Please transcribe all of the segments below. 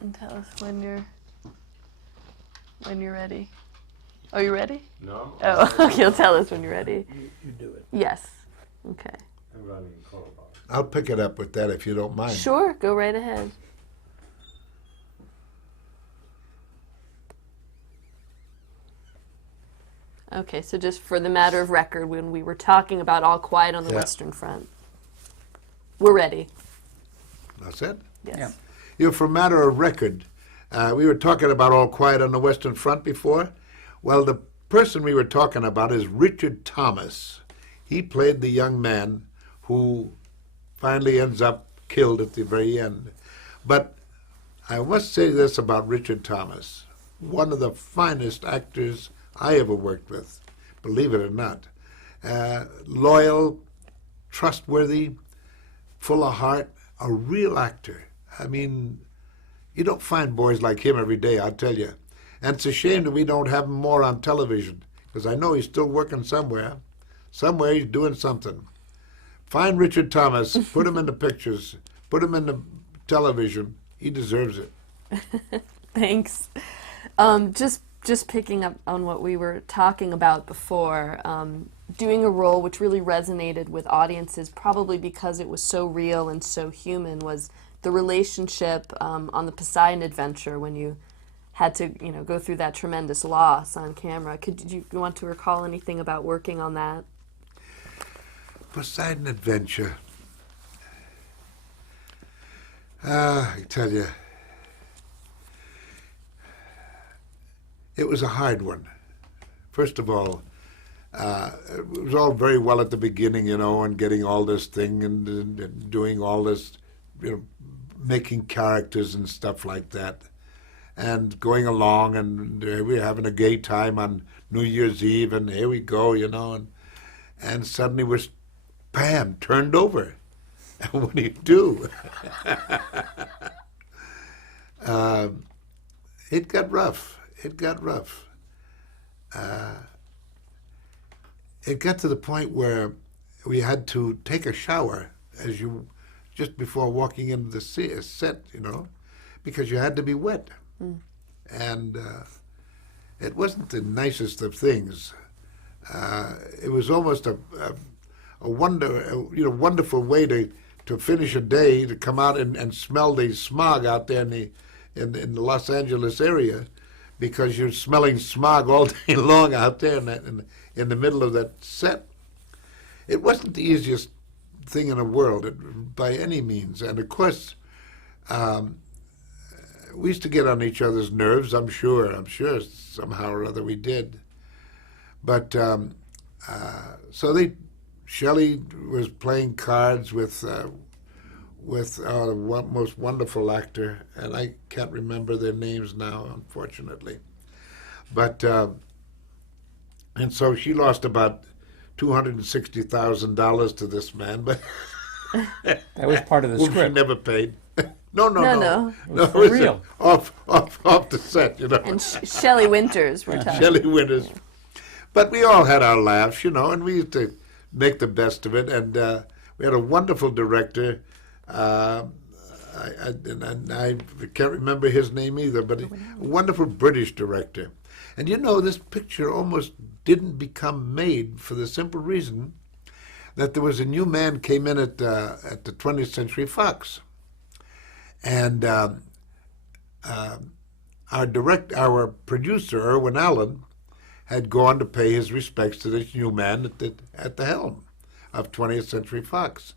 and tell us when you're ready. Oh, you ready? No. Oh, okay, you'll tell us when you're ready. You do it. Yes. Okay. I'm running a call about it. I'll pick it up with that if you don't mind. Sure, go right ahead. Okay, so just for the matter of record, when we were talking about All Quiet on the Yeah. Western Front, we're ready. That's it? Yes. Yeah. You know, for a matter of record, we were talking about All Quiet on the Western Front before. Well, the person we were talking about is Richard Thomas. He played the young man who finally ends up killed at the very end. But I must say this about Richard Thomas, one of the finest actors I ever worked with, believe it or not. Loyal, trustworthy, full of heart, a real actor. I mean, you don't find boys like him every day, I'll tell you. And it's a shame that we don't have him more on television, because I know he's still working somewhere. Somewhere he's doing something. Find Richard Thomas, put him in the pictures, put him in the television. He deserves it. Thanks. Just picking up on what we were talking about before, doing a role which really resonated with audiences, probably because it was so real and so human, was the relationship on the Poseidon Adventure when you had to, go through that tremendous loss on camera. Did you want to recall anything about working on that? Poseidon Adventure. I tell you, it was a hard one. First of all, it was all very well at the beginning, and getting all this thing and doing all this, making characters and stuff like that, and going along, and we were having a gay time on New Year's Eve, and here we go, and suddenly we're, bam, turned over. And what do you do? It got rough. It got rough. It got to the point where we had to take a shower just before walking into the set, because you had to be wet. Mm. And it wasn't the nicest of things. It was almost a wonderful way to finish a day, to come out and smell the smog out there in the Los Angeles area, because you're smelling smog all day long out there in the middle of that set. It wasn't the easiest thing in the world by any means. And of course, we used to get on each other's nerves, I'm sure somehow or other we did. But so Shelley was playing cards with one most wonderful actor, and I can't remember their names now, unfortunately. But and so she lost about $260,000 to this man, but that was part of the whom script. she never paid. No. It was for real. Off the set, And Shelley Winters, we're talking. Shelley Winters. But we all had our laughs, and we used to make the best of it. And we had a wonderful director. I can't remember his name either, but a wonderful British director. And this picture almost didn't become made for the simple reason that there was a new man came in at the 20th Century Fox. And our producer, Irwin Allen, had gone to pay his respects to this new man at the helm of 20th Century Fox.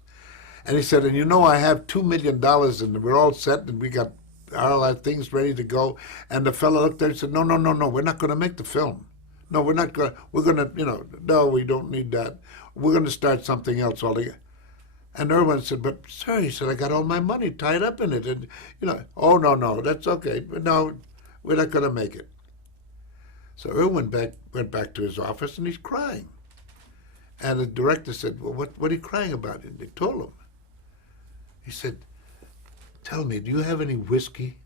And he said, and I have $2 million, and we're all set, and we got all our things ready to go. And the fellow looked there and said, no, we're not going to make the film. No, we're not going to, we're going to, no, we don't need that. We're going to start something else altogether. And Irwin said, but sir, he said, I got all my money tied up in it. And, oh, no, that's okay. But no, we're not going to make it. So Irwin went back to his office, and he's crying. And the director said, well, what are you crying about? And they told him. He said, tell me, do you have any whiskey?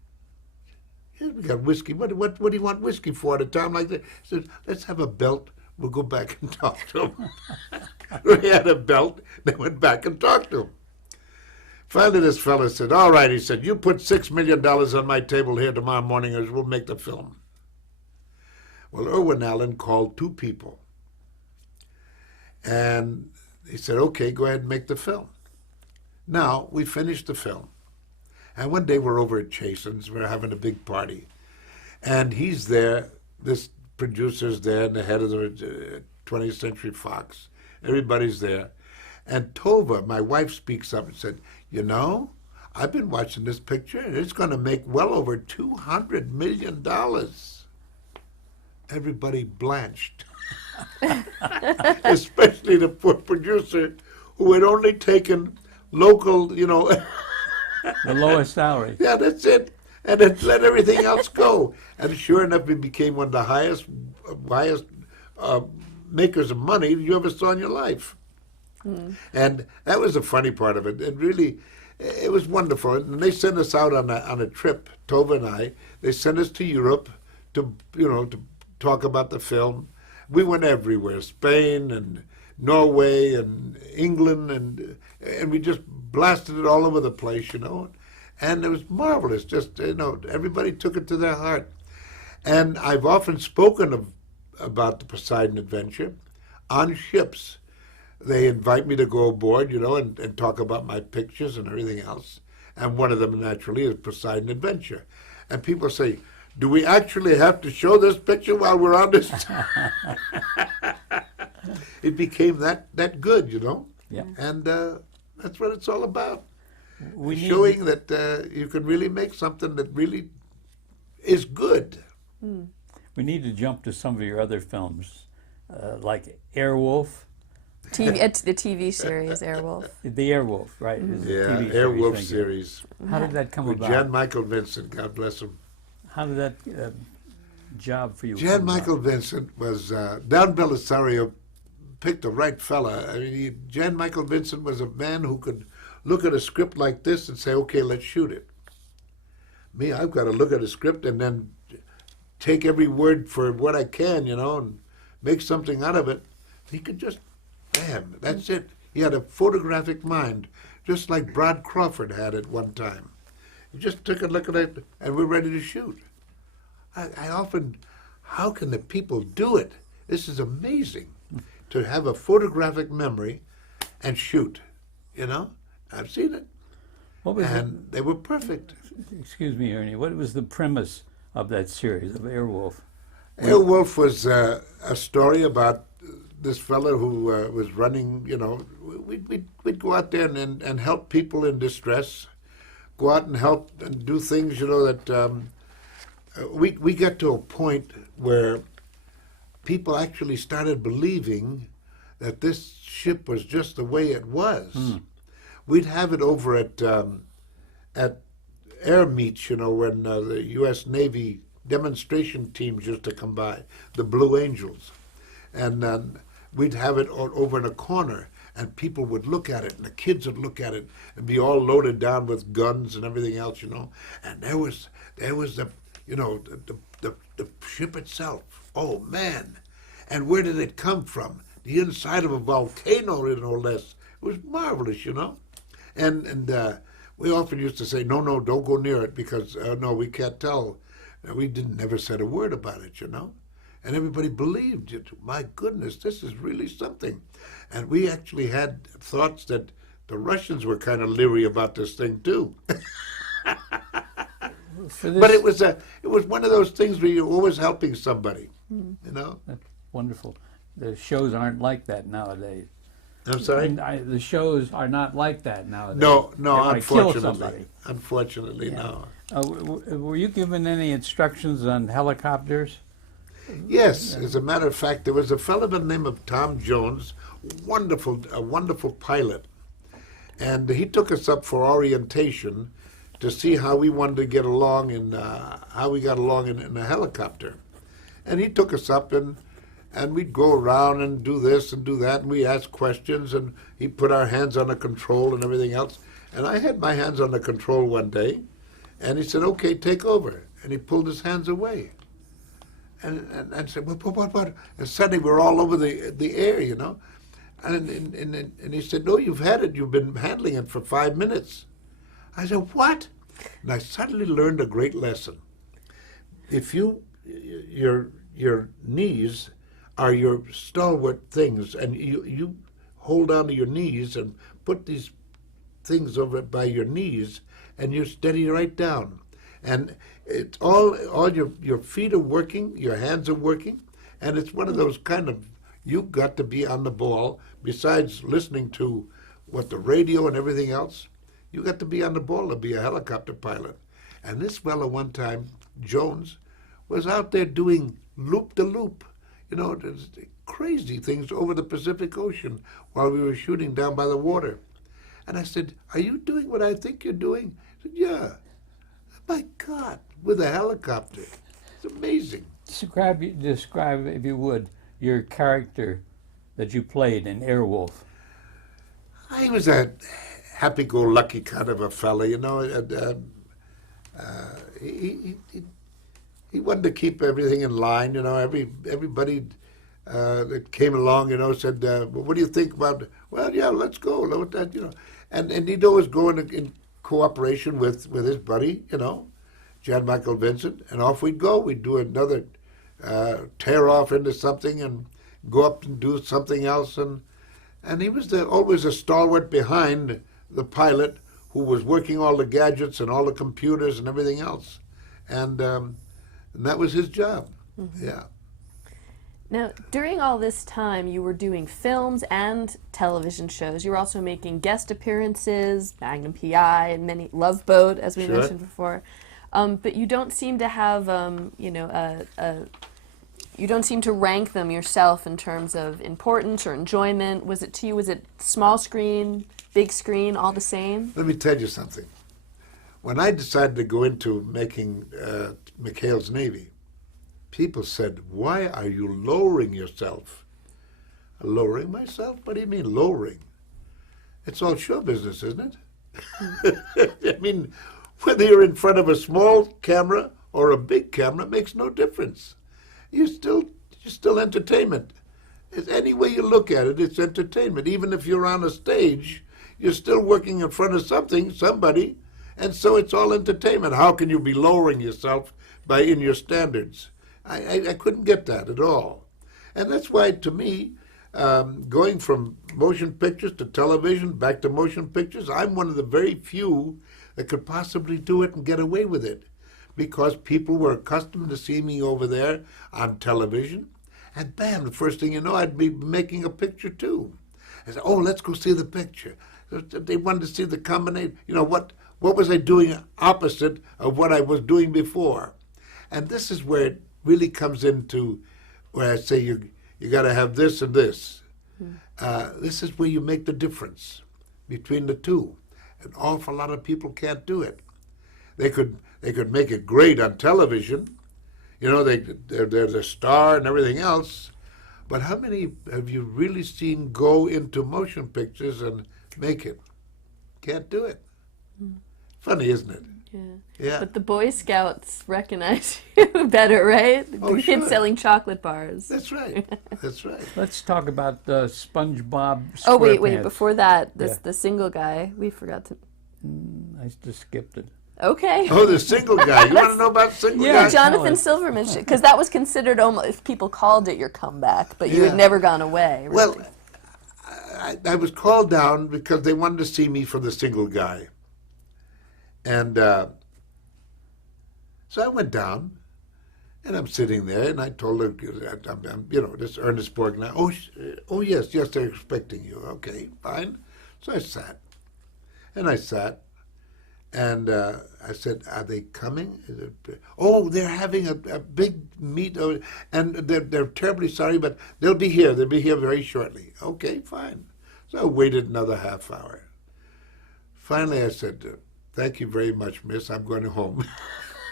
Yeah, we got whiskey. What do you want whiskey for at a time like that? He said, let's have a belt. We'll go back and talk to him. We had a belt. They went back and talked to him. Finally, this fella said, all right, he said, you put $6 million on my table here tomorrow morning or we'll make the film. Well, Irwin Allen called two people. And he said, okay, go ahead and make the film. Now, we finished the film. And one day we're over at Chasen's, we're having a big party. And he's there, this producer's there, and the head of the 20th Century Fox. Everybody's there. And Tova, my wife, speaks up and said, you know, I've been watching this picture, and it's going to make well over $200 million. Everybody blanched. Especially the poor producer who had only taken local, you know. The lowest salary. Yeah, that's it. And it let everything else go. And sure enough, it became one of the highest makers of money you ever saw in your life. Mm. And that was the funny part of it. It really, it was wonderful. And they sent us out on a trip, Tova and I. They sent us to Europe to, you know, to talk about the film. We went everywhere, Spain and Norway and England, and we just blasted it all over the place, you know. And it was marvelous. Just, you know, everybody took it to their heart. And I've often spoken about the Poseidon Adventure on ships. They invite me to go aboard, you know, and talk about my pictures and everything else. And one of them, naturally, is Poseidon Adventure. And people say, do we actually have to show this picture while we're on this? It became that good, you know. Yeah. And that's what it's all about. Showing that you can really make something that really is good. We need to jump to some of your other films, like Airwolf. The TV series Airwolf. The Airwolf, right? Is Yeah, a TV Airwolf series. series. How did that come With about? Jan Michael Vincent, God bless him. How did that job for you Jan come Michael about? Vincent was, Don Belisario picked the right fella. I mean, Jan Michael Vincent was a man who could look at a script like this and say, okay, let's shoot it. Me, I've got to look at a script and then take every word for what I can, you know, and make something out of it. He could just, bam, that's it. He had a photographic mind, just like Brad Crawford had at one time. He just took a look at it and we're ready to shoot. I often, how can the people do it? This is amazing, to have a photographic memory and shoot, you know? I've seen it. What was And they were perfect. excuse me, Ernie, what was the premise of that series of Airwolf? Airwolf was a story about this fellow who was running, you know, we'd go out there and help people in distress, go out and help and do things, you know, that we got to a point where people actually started believing that this ship was just the way it was. We'd have it over at air meets, you know, when the U.S. Navy demonstration teams used to come by, the Blue Angels. And we'd have it over in a corner, and people would look at it, and the kids would look at it, and be all loaded down with guns and everything else, you know. And there was the, you know, the ship itself. Oh, man. And where did it come from? The inside of a volcano, no less. It was marvelous, you know. And we often used to say, no, don't go near it because, no, we can't tell. We never said a word about it, you know. And everybody believed it. My goodness, this is really something. And we actually had thoughts that the Russians were kind of leery about this thing, too. But it was one of those things where you're always helping somebody, you know. That's wonderful. The shows aren't like that nowadays. I'm sorry? The shows are not like that nowadays. No, They wanna kill unfortunately. somebody. Unfortunately, Yeah. no. Were you given any instructions on helicopters? Yes, as a matter of fact, there was a fellow by the name of Tom Jones, a wonderful pilot. And he took us up for orientation to see how we wanted to get along and how we got along in a helicopter. And he took us up and we'd go around and do this and do that, and we asked questions, and he put our hands on the control and everything else. And I had my hands on the control one day, and he said, okay, take over. And he pulled his hands away. And said, what? And suddenly we're all over the air, you know. And he said, no, you've had it. You've been handling it for 5 minutes. I said, what? And I suddenly learned a great lesson. If your knees are your stalwart things, and you hold on to your knees and put these things over by your knees, and you steady right down. And it's all your feet are working, your hands are working, and it's one of those kind of, you've got to be on the ball, besides listening to what the radio and everything else, you got to be on the ball to be a helicopter pilot. And this fellow one time, Jones, was out there doing loop-de-loop, crazy things over the Pacific Ocean while we were shooting down by the water. And I said, are you doing what I think you're doing? He said, yeah. My God, with a helicopter. It's amazing. Describe, if you would, your character that you played in Airwolf. He was a happy-go-lucky kind of a fella, he wanted to keep everything in line, everybody that came along, said, well, what do you think about, well, yeah, let's go, and he'd always go in cooperation with his buddy, John Michael Vincent, and off we'd go. We'd do another tear off into something and go up and do something else, and he was always a stalwart behind the pilot who was working all the gadgets and all the computers and everything else, and that was his job. Mm-hmm. Yeah. Now, during all this time, you were doing films and television shows. You were also making guest appearances, Magnum PI, and many Love Boat, as we mentioned before. But you don't seem to have, you don't seem to rank them yourself in terms of importance or enjoyment. Was it small screen, big screen, all the same? Let me tell you something. When I decided to go into making McHale's Navy, people said, why are you lowering yourself? Lowering myself? What do you mean lowering? It's all show business, isn't it? I mean, whether you're in front of a small camera or a big camera makes no difference. You're still entertainment. It's any way you look at it, it's entertainment. Even if you're on a stage, you're still working in front of somebody, and so it's all entertainment. How can you be lowering yourself in your standards? I couldn't get that at all. And that's why, to me, going from motion pictures to television, back to motion pictures, I'm one of the very few that could possibly do it and get away with it, because people were accustomed to see me over there on television, and bam, the first thing you know, I'd be making a picture too. I said, oh, let's go see the picture. They wanted to see the combination. What was I doing opposite of what I was doing before? And this is where it really comes into where I say you got to have this and this. This is where you make the difference between the two. An awful lot of people can't do it. They could make it great on television. They're the star and everything else. But how many have you really seen go into motion pictures and make it? Can't do it. Funny, isn't it? Yeah. Yeah. But the Boy Scouts recognize you better, right? Oh, The sure. kids selling chocolate bars. That's right. That's right. Let's talk about SpongeBob SquarePants. Oh, wait. Before that, Yeah. the single guy. We forgot to... I just skipped it. Okay. Oh, the single guy. You want to know about the single Yeah. guy? Jonathan No, Silverman, because that was considered almost, if people called it your comeback, but you Yeah. had never gone away. Really. Well, I was called down because they wanted to see me for the single guy. And so I went down, and I'm sitting there, and I told her, this Ernest Borgnine. Oh, yes, they're expecting you. Okay, fine. So I sat, and and I said, are they coming? Oh, they're having a big meet, and they're terribly sorry, but they'll be here. They'll be here very shortly. Okay, fine. So I waited another half hour. Finally, I said, thank you very much, miss. I'm going home.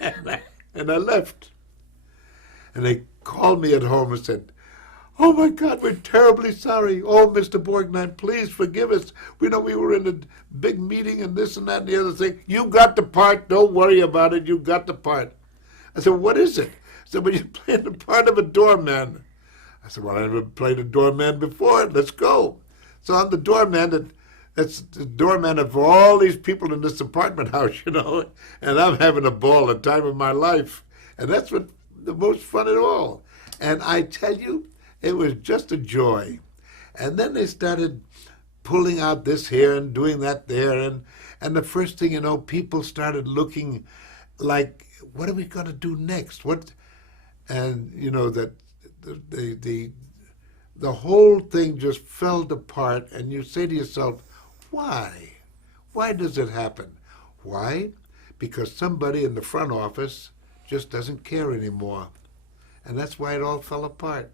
and I left. And they called me at home and said, oh, my God, we're terribly sorry. Oh, Mr. Borgnine, please forgive us. We know we were in a big meeting and this and that and the other thing. You got the part. Don't worry about it. You got the part. I said, what is it? I said, well, you're playing the part of a doorman. I said, well, I never played a doorman before. Let's go. So I'm the doorman that That's the doorman of all these people in this apartment house, you know, and I'm having a ball, the time of my life. And that's what the most fun at all. And I tell you, it was just a joy. And then they started pulling out this here and doing that there. And the first thing you know, people started looking like, what are we going to do next? And, you know, that the whole thing just fell apart. And you say to yourself, why? Why does it happen? Why? Because somebody in the front office just doesn't care anymore. And that's why it all fell apart.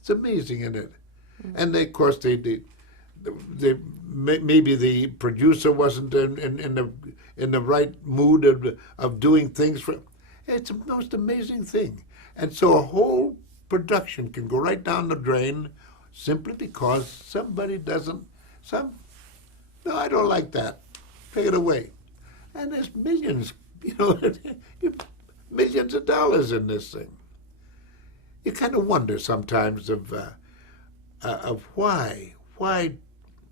It's amazing, isn't it? Mm-hmm. And they, of course, maybe the producer wasn't in the right mood of doing things for. It's the most amazing thing. And so a whole production can go right down the drain simply because somebody doesn't. No, I don't like that. Take it away. And there's millions, you know, millions of dollars in this thing. You kind of wonder sometimes of why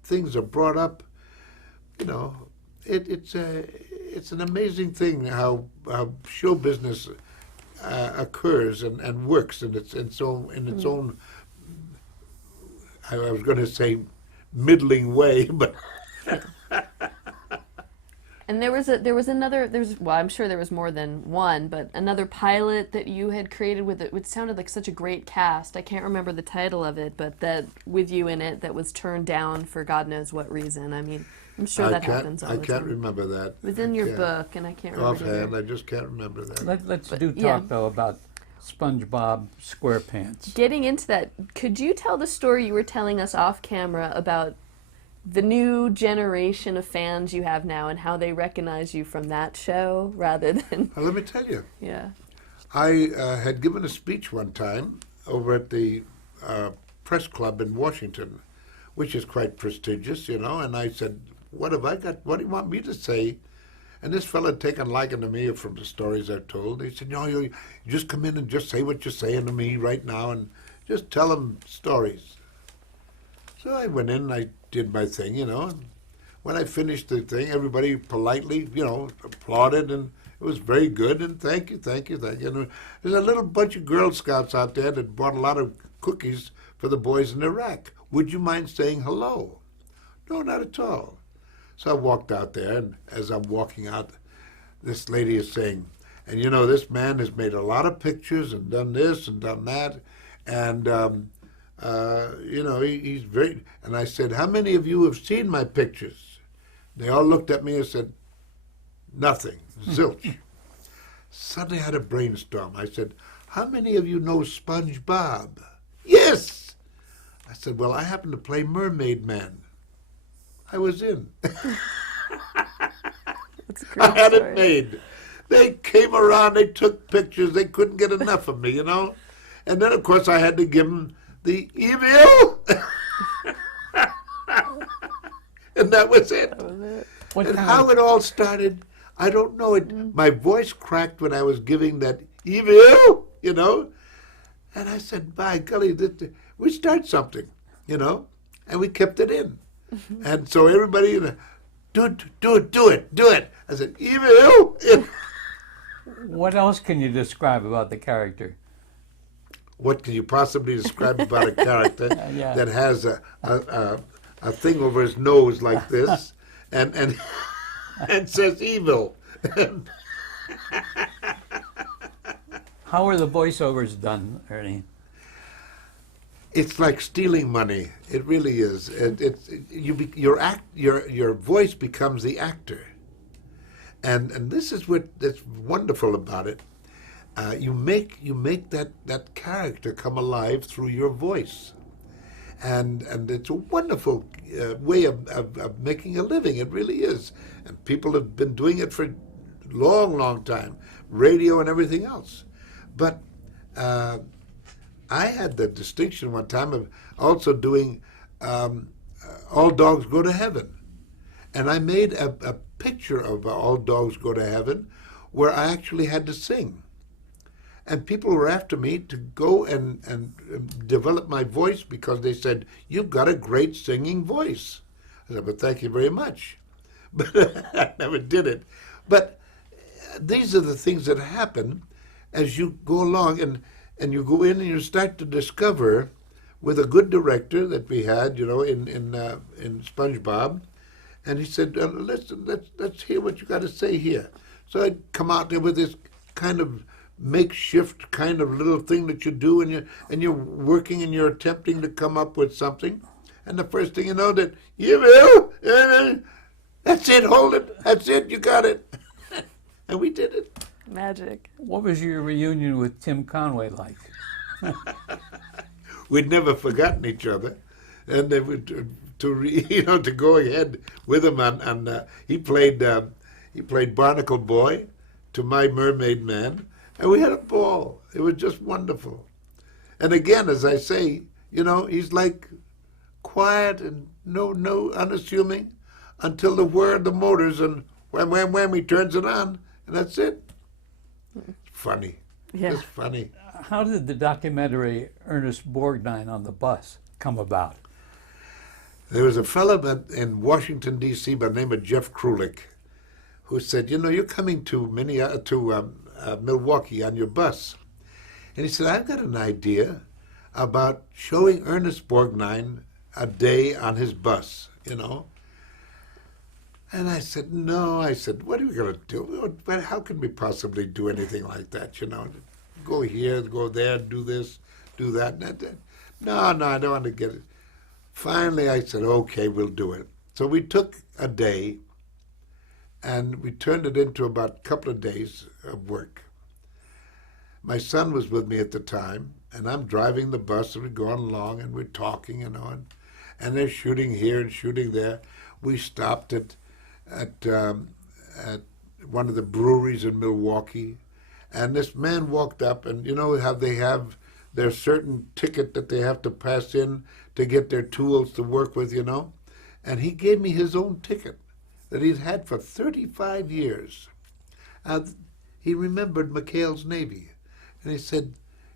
things are brought up. You know, it's an amazing thing how show business occurs and works in its own. I was going to say middling way, but. And well, I'm sure there was more than one, but another pilot that you had created with it, which sounded like such a great cast. I can't remember the title of it, but that with you in it that was turned down for God knows what reason. I mean, I'm sure that happens all the time. I can't remember that. It was in your book, and I can't remember. Offhand, I just can't remember that. Let's talk, though, about SpongeBob SquarePants. Getting into that, could you tell the story you were telling us off camera about the new generation of fans you have now and how they recognize you from that show rather than... Well, let me tell you. Yeah. I had given a speech one time over at the press club in Washington, which is quite prestigious, you know, and I said, what have I got? What do you want me to say? And this fellow had taken liking to me from the stories I've told. He said, no, you just come in and just say what you're saying to me right now and just tell them stories. So I went in and I did my thing, you know. And when I finished the thing, everybody politely, you know, applauded, and it was very good, and thank you. And there's a little bunch of Girl Scouts out there that brought a lot of cookies for the boys in Iraq. Would you mind saying hello? No, not at all. So I walked out there, and as I'm walking out, this lady is saying, and you know, this man has made a lot of pictures and done this and done that, and you know, he's very, and I said, how many of you have seen my pictures? They all looked at me and said, nothing, zilch. Suddenly I had a brainstorm. I said, how many of you know SpongeBob? Yes! I said, well, I happen to play Mermaid Man. I was in. That's a great I had story. it made. They came around, they took pictures, they couldn't get enough of me, you know? And then, of course, I had to give them the evil. And that was it. That was it. And how it all started, I don't know. My voice cracked when I was giving that evil, you know? And I said, by golly, we start something, you know? And we kept it in. And so everybody, you know, do it. I said, evil. What else can you describe about the character? What can you possibly describe about a character Yeah. that has a thing over his nose like this and says evil? How are the voiceovers done, Ernie? It's like stealing money. It really is. Your voice becomes the actor, and this is that's wonderful about it. You make that character come alive through your voice, and it's a wonderful way of making a living. It really is, and people have been doing it for a long time, radio and everything else. But I had the distinction one time of also doing All Dogs Go to Heaven, and I made a picture of All Dogs Go to Heaven where I actually had to sing. And people were after me to go and develop my voice because they said, you've got a great singing voice. I said, "But thank you very much." But I never did it. But these are the things that happen as you go along, and you go in and you start to discover, with a good director that we had, in SpongeBob, and he said, "Listen, let's hear what you got to say here." So I'd come out there with this kind of makeshift kind of little thing that you do, and you're working and you're attempting to come up with something, and the first thing you know, that you will, that's it, hold it, that's it, you got it, and we did it. Magic. What was your reunion with Tim Conway like? We'd never forgotten each other, and they would to go ahead with him on he played Barnacle Boy to My Mermaid Man, and we had a ball. It was just wonderful. And again, as I say, he's like quiet and no unassuming until the whir of the motors, and wham, he turns it on, and that's it. Funny. Yeah. Just funny. How did the documentary Ernest Borgnine on the Bus come about? There was a fellow in Washington, D.C. by the name of Jeff Krulik who said, "You're coming to Milwaukee on your bus." And he said, "I've got an idea about showing Ernest Borgnine a day on his bus, And I said, "No." I said, "What are we going to do? How can we possibly do anything like that, Go here, go there, do this, do that." No, I don't want to get it. Finally, I said, "Okay, we'll do it." So we took a day, and we turned it into about a couple of days of work. My son was with me at the time, and I'm driving the bus, and we're going along, and we're talking, and they're shooting here and shooting there. We stopped at one of the breweries in Milwaukee, and this man walked up, and you know how they have their certain ticket that they have to pass in to get their tools to work with, and he gave me his own ticket that he'd had for 35 years. He remembered McHale's Navy, and he said,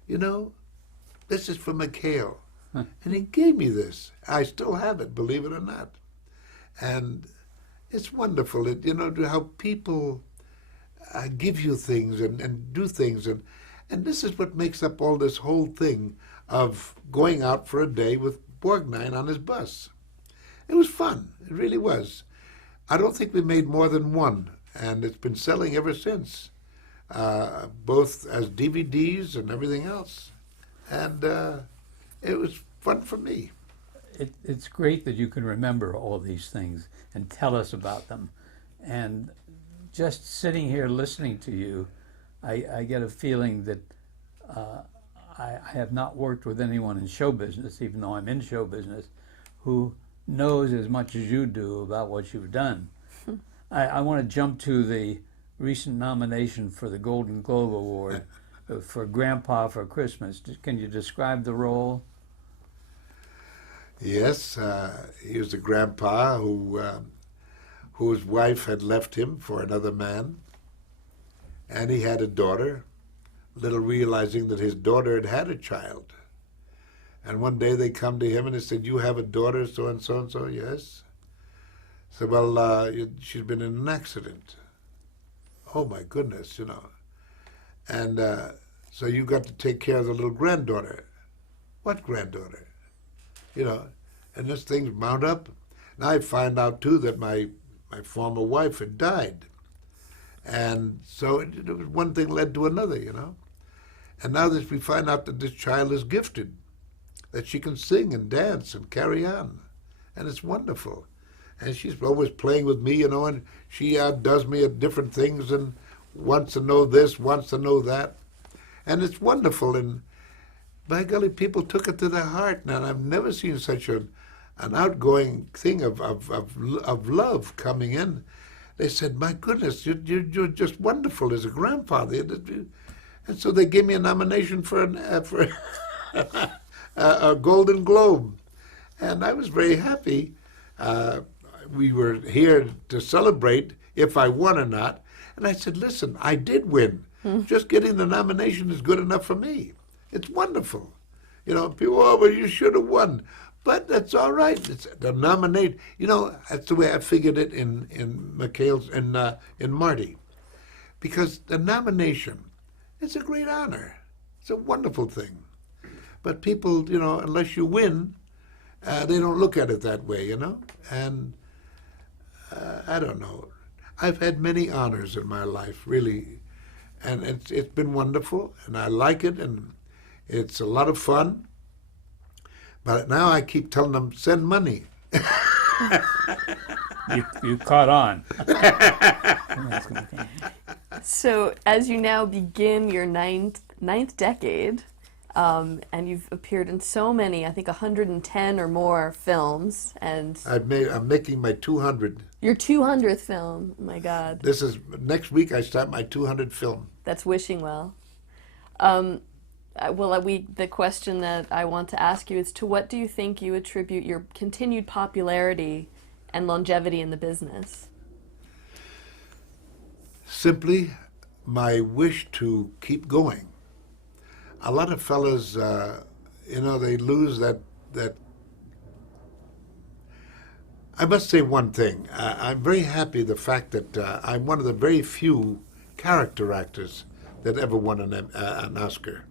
"This is for McHale." Huh. And he gave me this. I still have it, believe it or not. And it's wonderful, how people give you things and do things. And this is what makes up all this whole thing of going out for a day with Borgnine on his bus. It was fun. It really was. I don't think we made more than one, and it's been selling ever since, both as DVDs and everything else. And it was fun for me. It's great that you can remember all these things and tell us about them. And just sitting here listening to you, I get a feeling that I have not worked with anyone in show business, even though I'm in show business, who knows as much as you do about what you've done. I want to jump to the recent nomination for the Golden Globe Award for Grandpa for Christmas. Can you describe the role? Yes, he was a grandpa whose wife had left him for another man, and he had a daughter, little realizing that his daughter had had a child. And one day they come to him and they said, "You have a daughter, so and so and so." "Yes." So, "Well, she's been in an accident." "Oh my goodness, And so you got to take care of the little granddaughter. "What granddaughter?" And this thing's wound up. Now I find out too that my former wife had died. And so it was one thing led to another, And now that we find out that this child is gifted, that she can sing and dance and carry on. And it's wonderful. And she's always playing with me, and she outdoes me at different things and wants to know this, wants to know that. And it's wonderful. And by golly, people took it to their heart. And I've never seen such an outgoing thing of love coming in. They said, "My goodness, you're just wonderful as a grandfather." And so they gave me a nomination for a Golden Globe. And I was very happy. We were here to celebrate if I won or not. And I said, "Listen, I did win. Just getting the nomination is good enough for me. It's wonderful." People, "Oh, but you should have won." But that's all right. It's the nominate. You know, that's the way I figured it in McHale's in Marty, because the nomination, it's a great honor. It's a wonderful thing. But people, you know, unless you win, they don't look at it that way, you know. And I don't know. I've had many honors in my life, really, and it's been wonderful, and I like it, and it's a lot of fun. But now I keep telling them, send money. You caught on. So as you now begin your ninth decade, and you've appeared in so many, I think 110 or more films, and I'm making my 200. your 200th film. Oh my God, This is next week. I start my 200 film. that's wishing well. The question that I want to ask you is, to what do you think you attribute your continued popularity and longevity in the business? Simply, my wish to keep going. A lot of fellas, you know, they lose that. I must say one thing. I'm very happy the fact that I'm one of the very few character actors that ever won an Oscar.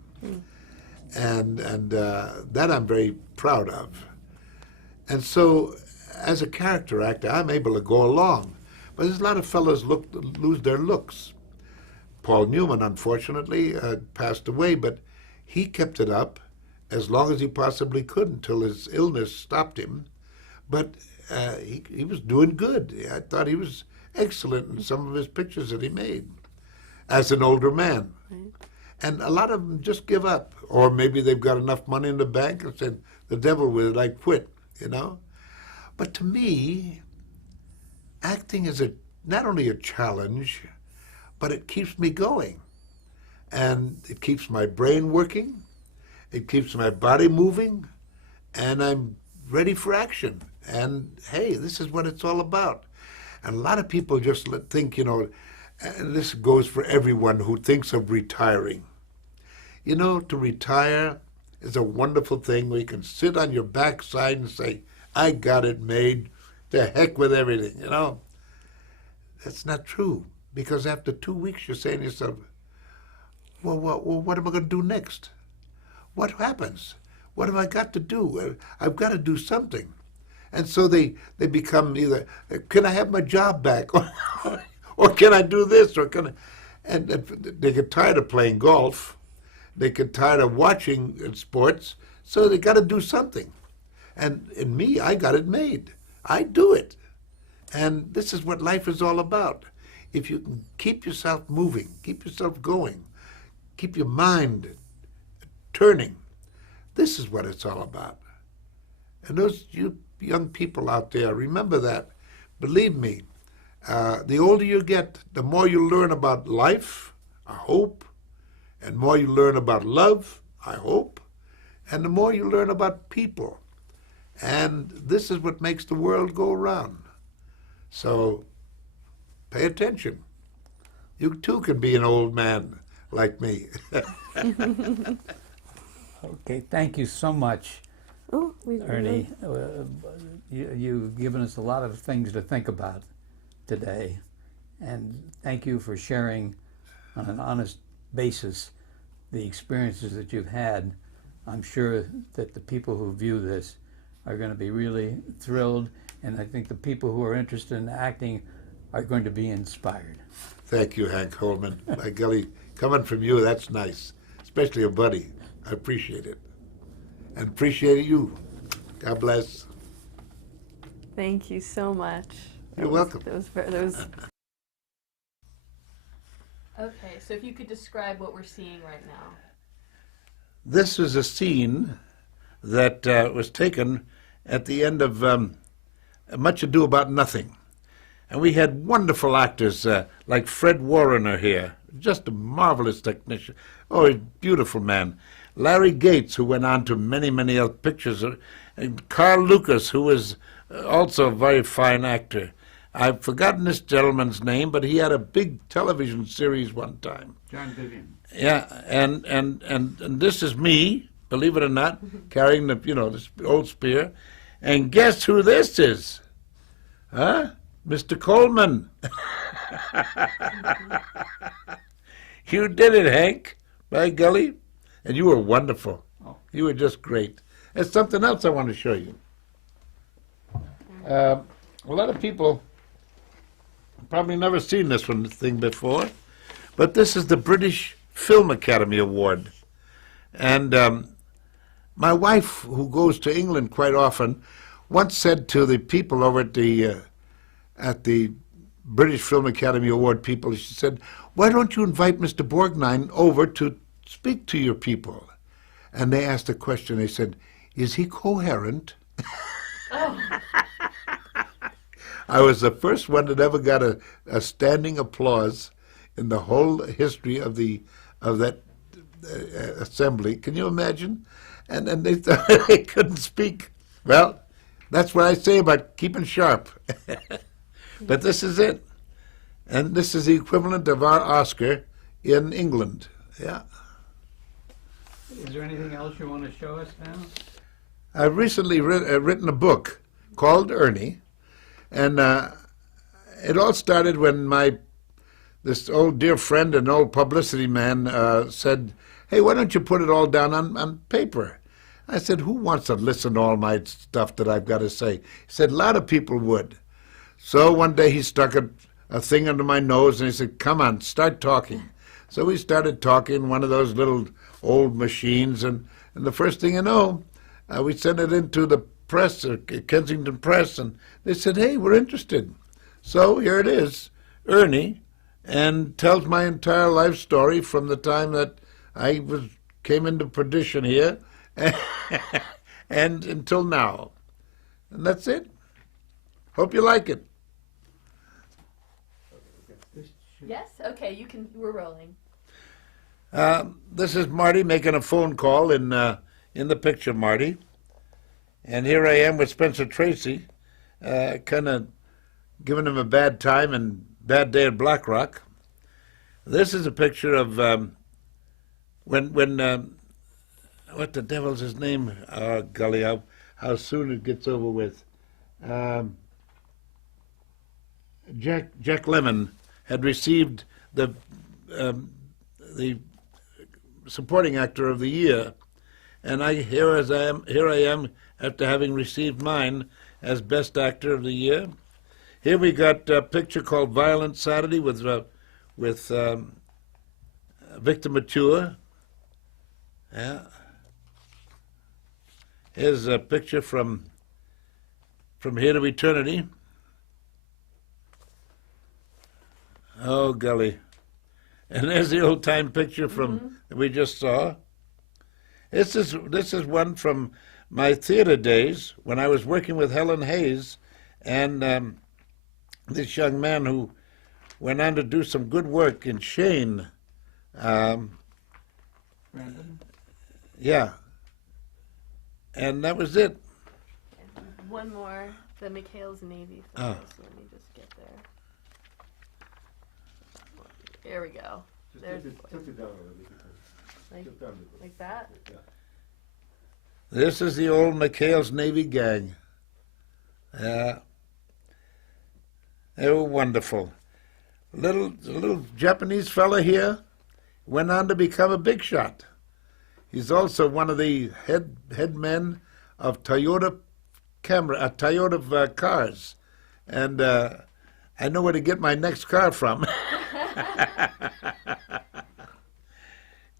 And that I'm very proud of. And so, as a character actor, I'm able to go along. But there's a lot of fellas lose their looks. Paul Newman, unfortunately, passed away, but he kept it up as long as he possibly could until his illness stopped him. But he was doing good. I thought he was excellent in some of his pictures that he made as an older man. Right. And a lot of them just give up. Or maybe they've got enough money in the bank and said, the devil with it, I quit, you know? But to me, acting is not only a challenge, but it keeps me going. And it keeps my brain working, it keeps my body moving, and I'm ready for action. And hey, this is what it's all about. And a lot of people just think, you know, and this goes for everyone who thinks of retiring. You know, to retire is a wonderful thing where you can sit on your backside and say, I got it made, to heck with everything, you know. That's not true, because after 2 weeks you're saying to yourself, well, what am I going to do next? What happens? What have I got to do? I've got to do something. And so they become either, can I have my job back? Or can I do this? Or can I? And they get tired of playing golf. They get tired of watching sports. So they got to do something. And in me, I got it made. I do it. And this is what life is all about. If you can keep yourself moving, keep yourself going, keep your mind turning, this is what it's all about. And those you young people out there, remember that. Believe me, the older you get, the more you learn about life, I hope, and more you learn about love, I hope, and the more you learn about people. And this is what makes the world go around. So pay attention. You too can be an old man like me. Okay, thank you so much, Oh, Ernie. You've given us a lot of things to think about today. And thank you for sharing on an honest basis the experiences that you've had. I'm sure that the people who view this are going to be really thrilled, and I think the people who are interested in acting are going to be inspired. Thank you, Hank Holman. My golly, coming from you, that's nice, especially a buddy. I appreciate it. And appreciate you. God bless. Thank you so much. You're welcome. That was Okay, so if you could describe what we're seeing right now. This is a scene that was taken at the end of Much Ado About Nothing. And we had wonderful actors like Fred Warrener here, just a marvelous technician. Oh, a beautiful man. Larry Gates, who went on to many, many other pictures. And Carl Lucas, who was also a very fine actor. I've forgotten this gentleman's name, but he had a big television series one time. John Vivian. Yeah, and this is me believe it or not, carrying the, this old spear. And guess who this is? Huh? Mr. Coleman. You did it, Hank, by golly. And you were wonderful. Oh. You were just great. There's something else I want to show you. A lot of people probably never seen this thing before, but this is the British Film Academy Award. And my wife, who goes to England quite often, once said to the people over at the British Film Academy Award people, she said, "Why don't you invite Mr. Borgnine over to speak to your people?" And they asked a question. They said, "Is he coherent?" Oh. I was the first one that ever got a standing applause in the whole history of that assembly. Can you imagine? And they thought they couldn't speak. Well, that's what I say about keeping sharp. But this is it. And this is the equivalent of our Oscar in England. Yeah. Is there anything else you want to show us now? I've recently written a book called Ernie, and it all started when this old dear friend and old publicity man said, "Hey, why don't you put it all down on paper?" I said, "Who wants to listen to all my stuff that I've got to say?" He said, "A lot of people would." So one day he stuck a thing under my nose and he said, "Come on, start talking." So we started talking, one of those little old machines, and the first thing you know, we sent it into the press, Kensington Press, and they said, "Hey, we're interested." So here it is, Ernie, and tells my entire life story from the time that I came into perdition here and until now. And that's it. Hope you like it. Yes? Okay, we're rolling. This is Marty making a phone call in the picture, Marty. And here I am with Spencer Tracy, kind of giving him a bad time and bad day at Black Rock. This is a picture of when what the devil's his name? Oh, golly, how soon it gets over with. Jack Lemmon had received the supporting actor of the year, and here I am after having received mine as best actor of the year. Here we got a picture called Violent Saturday with Victor Mature. Yeah. Here's a picture from Here to Eternity. Oh, golly. And there's the old-time picture that we just saw. This is one from my theater days when I was working with Helen Hayes and this young man who went on to do some good work in Shane. Yeah. And that was it. One more, the McHale's Navy Oh. photo, so let me just get there. There we go. There's Just tip it down a little bit. like, Tip down a little. like that. Yeah. This is the old McHale's Navy gang. Yeah. They were wonderful. Little Japanese fella here went on to become a big shot. He's also one of the head men of Toyota cars, and I know where to get my next car from.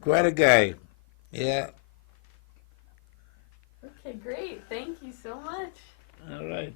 Quite a guy, yeah. Okay, great. Thank you so much. All right.